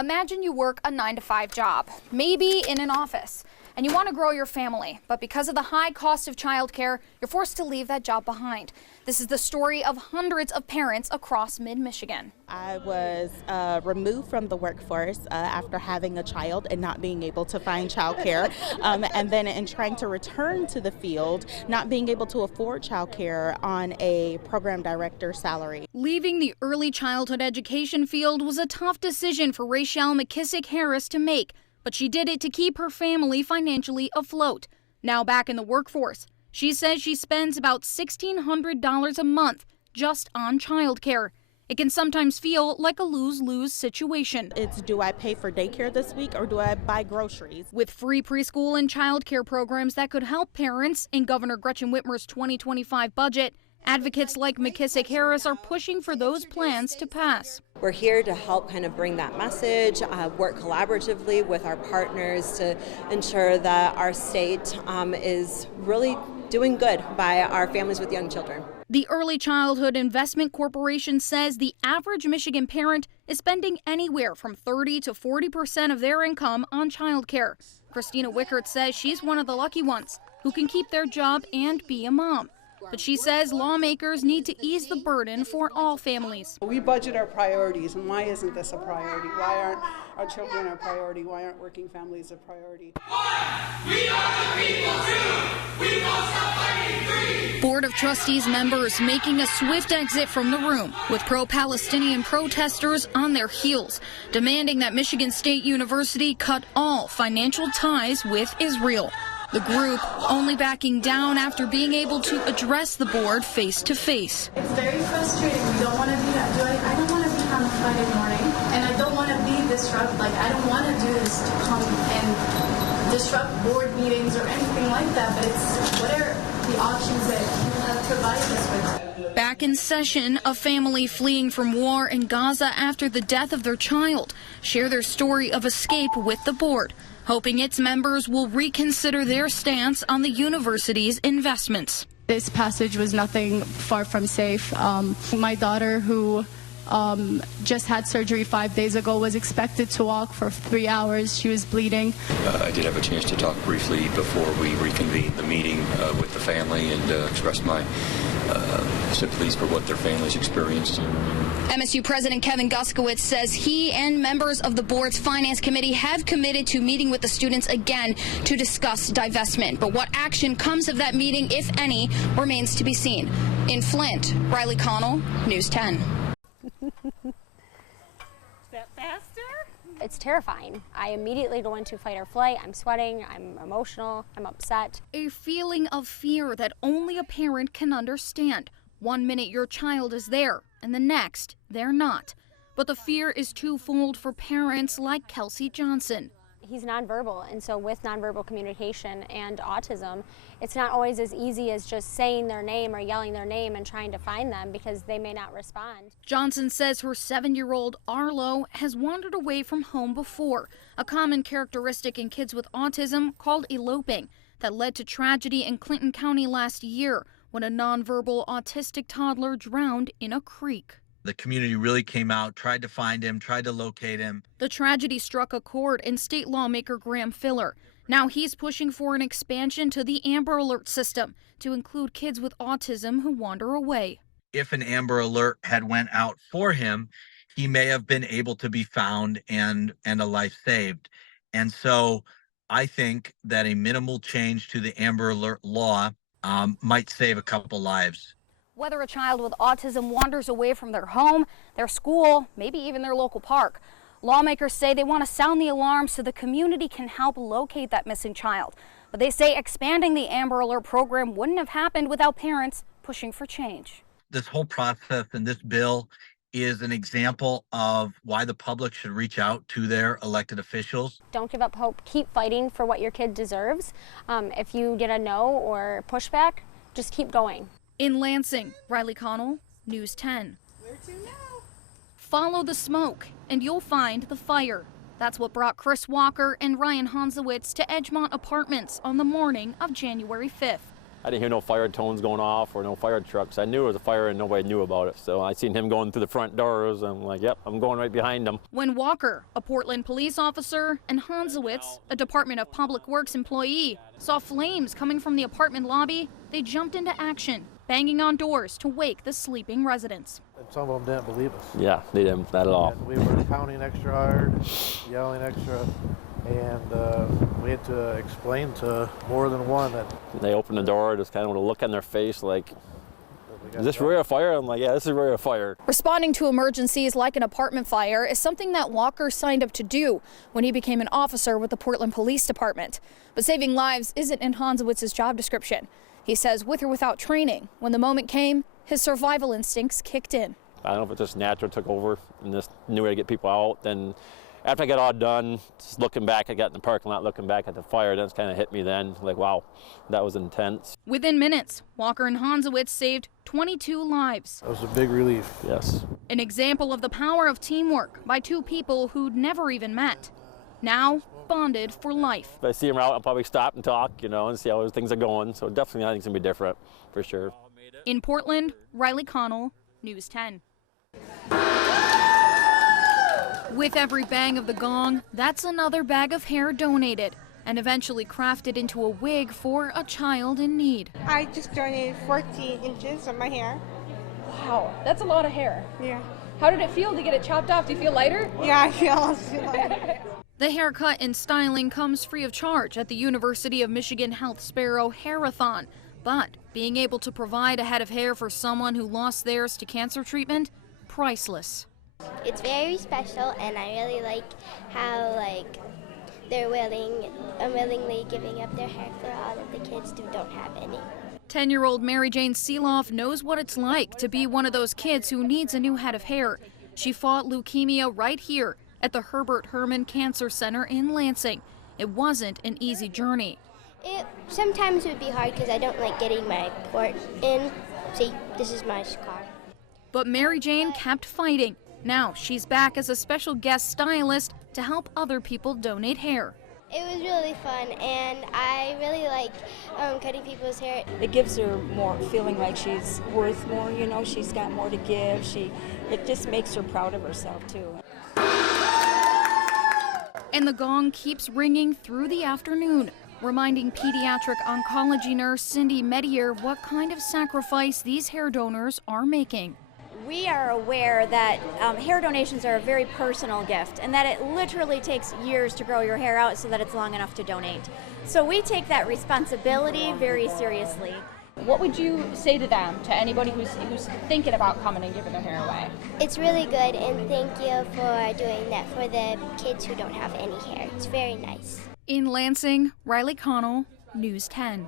Imagine you work a 9-to-5 job, maybe in an office, and you want to grow your family, but because of the high cost of childcare, you're forced to leave that job behind. This is the story of hundreds of parents across mid-Michigan. I was removed from the workforce after having a child and not being able to find childcare, and then in trying to return to the field, not being able to afford childcare on a program director salary. Leaving the early childhood education field was a tough decision for Rachelle McKissick-Harris to make, but she did it to keep her family financially afloat. Now back in the workforce, she says she spends about $1,600 a month just on childcare. It can sometimes feel like a lose-lose situation. It's, do I pay for daycare this week or do I buy groceries? With free preschool and childcare programs that could help parents in Governor Gretchen Whitmer's 2025 budget, advocates like McKissick-Harris are pushing for those plans to pass. We're here to help kind of bring that message, work collaboratively with our partners to ensure that our state is really doing good by our families with young children. The Early Childhood Investment Corporation says the average Michigan parent is spending anywhere from 30 to 40% of their income on childcare. Christina Wickert says she's one of the lucky ones who can keep their job and be a mom. But she says lawmakers need to ease the burden for all families. We budget our priorities, and why isn't this a priority? Why aren't our children a priority? Why aren't working families a priority? We are the people too. We won't stop fighting free. Board of Trustees members making a swift exit from the room, with pro-Palestinian protesters on their heels, demanding that Michigan State University cut all financial ties with Israel. The group only backing down after being able to address the board face to face. It's very frustrating. We don't want to be that. I don't want to be on a Friday morning, and I don't want to be disrupted. Like, I don't want to do this to come and disrupt board meetings or anything like that. But it's what are the options that you have provided us with? Back in session, a family fleeing from war in Gaza after the death of their child share their story of escape with the board, hoping its members will reconsider their stance on the university's investments. This passage was nothing far from safe. My daughter, who just had surgery 5 days ago, was expected to walk for 3 hours. She was bleeding. I did have a chance to talk briefly before we reconvened the meeting with the family and express my sympathies for what their families experienced. MSU President Kevin Guskowitz says he and members of the board's finance committee have committed to meeting with the students again to discuss divestment. But what action comes of that meeting, if any, remains to be seen. In Flint, Riley Connell, News 10. Is that faster? It's terrifying. I immediately go into fight or flight. I'm sweating, I'm emotional, I'm upset. A feeling of fear that only a parent can understand. 1 minute your child is there, and the next, they're not. But the fear is twofold for parents like Kelsey Johnson. He's nonverbal, and so with nonverbal communication and autism, it's not always as easy as just saying their name or yelling their name and trying to find them because they may not respond. Johnson says her 7-year-old Arlo has wandered away from home before, a common characteristic in kids with autism called eloping that led to tragedy in Clinton County last year when a nonverbal autistic toddler drowned in a creek. The community really came out, tried to find him, tried to locate him. The tragedy struck a chord in state lawmaker Graham Filler. Now he's pushing for an expansion to the Amber Alert system to include kids with autism who wander away. If an Amber Alert had went out for him, he may have been able to be found and a life saved. And so I think that a minimal change to the Amber Alert law might save a couple lives. Whether a child with autism wanders away from their home, their school, maybe even their local park, lawmakers say they want to sound the alarm so the community can help locate that missing child. But they say expanding the Amber Alert program wouldn't have happened without parents pushing for change. This whole process and this bill is an example of why the public should reach out to their elected officials. Don't give up hope. Keep fighting for what your kid deserves. If you get a no or pushback, just keep going. In Lansing, Riley Connell, News 10. Where to now? Follow the smoke, and you'll find the fire. That's what brought Chris Walker and Ryan Hansowitz to Edgemont Apartments on the morning of January 5th. I didn't hear no fire tones going off or no fire trucks. I knew it was a fire and nobody knew about it. So I seen him going through the front doors. I'm like, yep, I'm going right behind him. When Walker, a Portland police officer, and Hansowitz, a Department of Public Works employee, saw flames coming from the apartment lobby, they jumped into action, banging on doors to wake the sleeping residents. And some of them didn't believe us. Yeah, they didn't, not at all. And we were pounding extra hard, yelling extra, and we had to explain to more than one that... They opened the door, just kind of with a look on their face like, is this really a fire? I'm like, yeah, this is really a fire. Responding to emergencies like an apartment fire is something that Walker signed up to do when he became an officer with the Portland Police Department. But saving lives isn't in Hansowitz's job description. He says with or without training, when the moment came, his survival instincts kicked in. I don't know if it just natural took over and just knew how to get people out. Then after I got all done, just looking back, I got in the parking lot looking back at the fire, that's kind of hit me then. Like, wow, that was intense. Within minutes, Walker and Hansowitz saved 22 lives. It was a big relief. Yes. An example of the power of teamwork by two people who'd never even met. Now bonded for life. If I see him out, I'll probably stop and talk, and see how things are going. So definitely I think it's going to be different, for sure. In Portland, Riley Connell, News 10. With every bang of the gong, that's another bag of hair donated and eventually crafted into a wig for a child in need. I just donated 14 inches of my hair. Wow, that's a lot of hair. Yeah. How did it feel to get it chopped off? Do you feel lighter? Yeah, I feel lighter. The haircut and styling comes free of charge at the University of Michigan Health Sparrow Hair-a-thon. But being able to provide a head of hair for someone who lost theirs to cancer treatment, priceless. It's very special, and I really like how they're unwillingly giving up their hair for all of the kids who don't have any. 10-year-old Mary Jane Seeloff knows what it's like to be one of those kids who needs a new head of hair. She fought leukemia right here at the Herbert Herman Cancer Center in Lansing. It wasn't an easy journey. It sometimes would be hard because I don't like getting my port in. See, this is my scar. But Mary Jane kept fighting. Now she's back as a special guest stylist to help other people donate hair. It was really fun, and I really like cutting people's hair. It gives her more feeling like she's worth more, she's got more to give. It just makes her proud of herself, too. And the gong keeps ringing through the afternoon, reminding pediatric oncology nurse Cindy Medier what kind of sacrifice these hair donors are making. We are aware that hair donations are a very personal gift and that it literally takes years to grow your hair out so that it's long enough to donate. So we take that responsibility very seriously. What would you say to them, to anybody who's thinking about coming and giving their hair away? It's really good, and thank you for doing that for the kids who don't have any hair. It's very nice. In Lansing, Riley Connell, News 10.